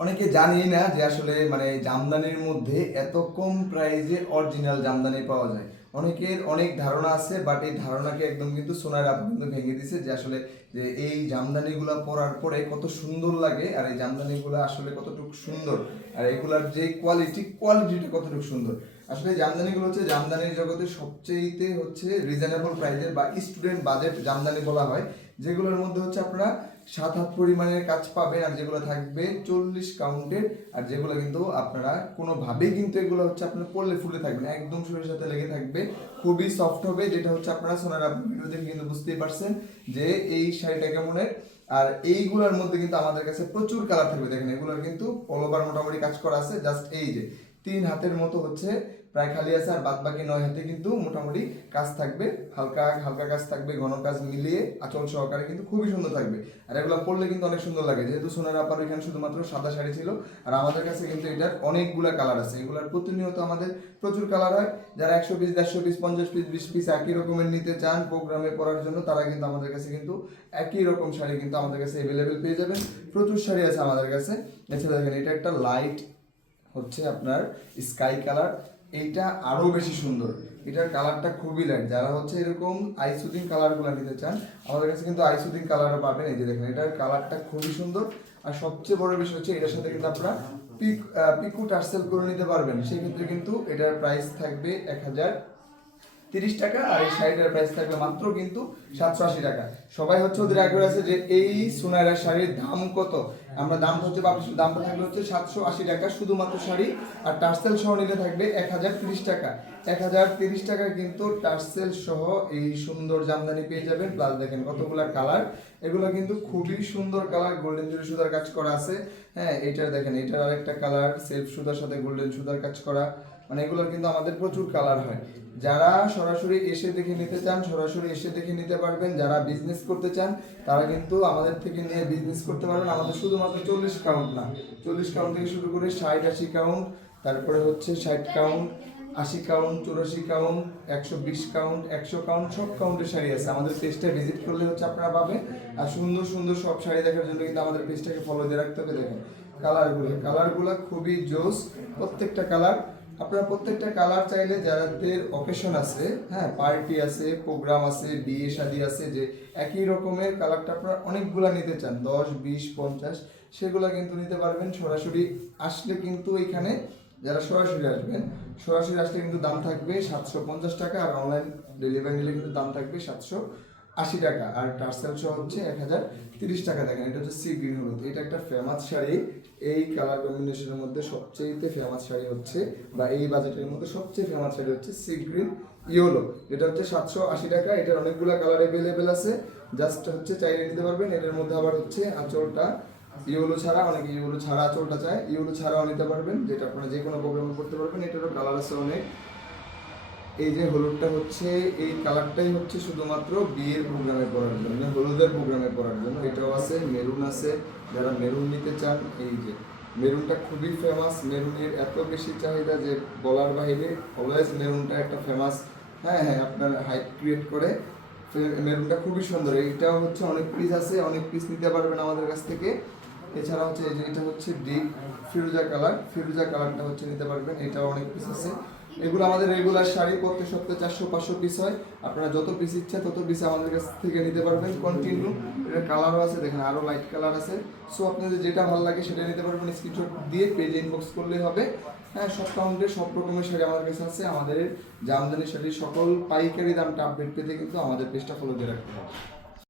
অনেকে জানি না যে আসলে মানে জামদানির মধ্যে এত কম প্রাইজে অরিজিনাল জামদানি পাওয়া যায়। অনেকের অনেক ধারণা আছে বাট এই ধারণাকে একদম কিন্তু সোনার আপু কিন্তু ভেঙে দিছে যে আসলে যে এই জামদানিগুলো পরার পরে কত সুন্দর লাগে আর এই জামদানিগুলো আসলে কতটুকু সুন্দর আর এগুলার যে কোয়ালিটি কোয়ালিটিটা কতটুকু সুন্দর। আসলে জামদানিগুলো হচ্ছে জামদানির জগতে সবচেয়েতে হচ্ছে রিজনেবল প্রাইজের বা স্টুডেন্ট বাজেট জামদানি বলা হয়। যেগুলোর মধ্যে হচ্ছে আপনারা সাত হাত পরিমাণের কাজ পাবেন আর যেগুলো থাকবে চল্লিশ কাউন্টের আর যেগুলো কিন্তু আপনারা কোনোভাবেই কিন্তু এগুলো হচ্ছে আপনার পড়লে ফুলে থাকবেন একদম শরীরের সাথে লেগে থাকবে। খুবই সফট হবে, যেটা হচ্ছে আপনারা সোনার আপনি ভিডিও দেখে কিন্তু বুঝতেই পারছেন যে এই শাড়িটা কেমনের। আর এইগুলোর মধ্যে কিন্তু আমাদের কাছে প্রচুর কালার থাকবে, দেখেন এগুলোর কিন্তু ওভার মোটামুটি কাজ করা আছে জাস্ট এই যে তিন হাতের মতো হচ্ছে, প্রায় খালি আছে আর বাদ বাকি নয় হাতে কিন্তু মোটামুটি কাজ থাকবে। হালকা হালকা কাজ থাকবে, ঘন কাজ মিলিয়ে আচল সহকারে কিন্তু খুবই সুন্দর থাকবে। আর এগুলো পরলে কিন্তু অনেক সুন্দর লাগে। যেহেতু সোনার আপার এখানে শুধুমাত্র সাদা শাড়ি ছিল, আর আমাদের কাছে কিন্তু এটার অনেকগুলা কালার আছে। এগুলার প্রতিনিয়ত আমাদের প্রচুর কালার হয়। যারা একশো পিস, দেড়শো পিস, পঞ্চাশ পিস, বিশ পিস একই রকমের নিতে চান প্রোগ্রামে পড়ার জন্য, তারা কিন্তু আমাদের কাছে কিন্তু একই রকম শাড়ি কিন্তু আমাদের কাছে অ্যাভেলেবেল পেয়ে যাবেন। প্রচুর শাড়ি আছে আমাদের কাছে। এছাড়া দেখেন, এটা একটা লাইট হচ্ছে আপনার স্কাই কালার এইটা আরও বেশি সুন্দর। এটার কালারটা খুবই লাইট যারা হচ্ছে এরকম আইসুদিন কালারগুলো নিতে চান, আমাদের কাছে কিন্তু আইসুদিন কালারও পাবেন। এই যে দেখেন, এটার কালারটা খুবই সুন্দর। আর সবচেয়ে বড় বিষয় হচ্ছে এটার সাথে কিন্তু আপনারা পিক পিকু টার্সেল করে নিতে পারবেন। সেক্ষেত্রে কিন্তু এটার প্রাইস থাকবে এক হাজার তিরিশ টাকা আর এই শাড়িটার প্রাইস থাকবে মাত্র কিন্তু সাতশো আশি টাকা। সবাই হচ্ছে ওদের আগ্রহ আছে যে এই সোনারা শাড়ির দাম কত? আমরা দাম হচ্ছে ভাবছি দামটা থাকবে হচ্ছে সাতশো আশি টাকা শুধুমাত্র শাড়ি আর টার্সেল সহ নিলে থাকবে এক হাজার তিরিশ টাকা। এক হাজার তিরিশ টাকায় কিন্তু টার্সেল সহ এই সুন্দর জামদানি পেয়ে যাবেন। প্লাস দেখেন কতগুলা কালার এগুলো কিন্তু খুবই সুন্দর কালার গোল্ডেন জুড়ি সুতার কাজ করা আছে। হ্যাঁ এইটার দেখেন, এটার আরেকটা কালার সেলফ সুতার সাথে গোল্ডেন সুতার কাজ করা। মানে এগুলো কিন্তু আমাদের প্রচুর কালার হয়। যারা সরাসরি এসে দেখে নিতে চান, সরাসরি এসে দেখে নিতে পারবেন। যারা বিজনেস করতে চান, তারা কিন্তু আমাদের থেকে নিয়ে বিজনেস করতে পারবেন। আমাদের শুধুমাত্র চল্লিশ কাউন্ট না। চল্লিশ কাউন্ট থেকে শুরু করে ষাট, আশি কাউন্ট তারপরে হচ্ছে ষাট কাউন্ট আশি কাউন্ট চুরাশি কাউন্ট একশো বিশ কাউন্ট একশো কাউন্ট সব কাউন্টের শাড়ি আছে। আমাদের পেজটা ভিজিট করলে হচ্ছে আপনারা পাবেন। আর সুন্দর সুন্দর সব শাড়ি দেখার জন্য কিন্তু আমাদের পেজটাকে ফলো দিয়ে রাখতে হবে। দেখেন কালারগুলো কালারগুলো খুবই জোস। প্রত্যেকটা কালার আপনারা প্রত্যেকটা কালার চাইলে যাদের অকেশন আছে হ্যাঁ পার্টি আছে প্রোগ্রাম আছে, বিয়ে শাদী আছে, যে একই রকমের কালারটা আপনারা অনেকগুলা নিতে চান, দশ, বিশ, পঞ্চাশ, সেগুলা কিন্তু নিতে পারবেন সরাসরি। আসলে কিন্তু এখানে যারা সরাসরি আসবেন, সরাসরি আসলে কিন্তু দাম থাকবে সাতশো পঞ্চাশ টাকা আর অনলাইন ডেলিভারি নিলে কিন্তু দাম থাকবে সাতশো আশি টাকা আর টার্সেল সহ হচ্ছে এক হাজার তিরিশ টাকা। দেখেন, এটা হচ্ছে সি গ্রিন হলুদ। এটা একটা ফেমাস শাড়ি। এই কালার কম্বিনেশনের মধ্যে সবচেয়ে ফেমাস শাড়ি হচ্ছে বা এই বাজেটের মধ্যে সবচেয়ে ফেমাস শাড়ি হচ্ছে সি গ্রিন ইয়েলো এটা হচ্ছে সাতশো আশি টাকা। এটার অনেকগুলো কালার অ্যাভেলেবেল আছে। জাস্ট হচ্ছে চাইলে নিতে পারবেন। এটার মধ্যে আবার হচ্ছে আঁচলটা ইউলো ছাড়া, অনেকে ইউলো ছাড়া আঁচলটা চায়। ইউলো ছাড়াও নিতে পারবেন। যেটা আপনারা যে কোনো প্রোগ্রামে করতে পারবেন। এটারও কালার আছে অনেক। এই যে হলুদটা হচ্ছে, এই কালারটাই হচ্ছে শুধুমাত্র বিয়ের প্রোগ্রামে পড়ার জন্য মানে হলুদের প্রোগ্রামে পড়ার জন্য। এটাও আছে, মেরুন আছে। যারা মেরুন নিতে চান, এই যে, মেরুনটা খুবই ফেমাস মেরুনের এত বেশি চাহিদা যে বলার বাইরে অলওয়েজ মেরুনটা একটা ফেমাস হ্যাঁ হ্যাঁ আপনার হাইপ ক্রিয়েট করে। মেরুনটা খুবই সুন্দর। এটাও হচ্ছে অনেক পিস আছে, অনেক পিস নিতে পারবেন আমাদের কাছ থেকে। এছাড়া হচ্ছে এই এটা হচ্ছে ডিপ ফিরোজা কালার, ফিরোজা কালারটা হচ্ছে নিতে পারবেন, এটাও অনেক পিস আছে। এগুলো আমাদের রেগুলার শাড়ি, প্রত্যেক সপ্তাহে চারশো, পাঁচশো পিস হয়। আপনারা যত পিস ইচ্ছা, তত পিস আমাদের কাছ থেকে নিতে পারবেন কন্টিনিউ এটা কালারও আছে, দেখেন আরও লাইট কালার আছে। সো আপনাদের যেটা ভালো লাগে সেটা নিতে পারবেন স্ক্রিনশট দিয়ে পেজে ইনবক্স করলেই হবে। হ্যাঁ সব কাউন্টে সব রকমের শাড়ি আমাদের কাছে আছে। আমাদের জামদানি শাড়ির সকল পাইকারি দামটা আপডেট পেতে কিন্তু আমাদের পেজটা ফলো দিয়ে রাখতে হবে।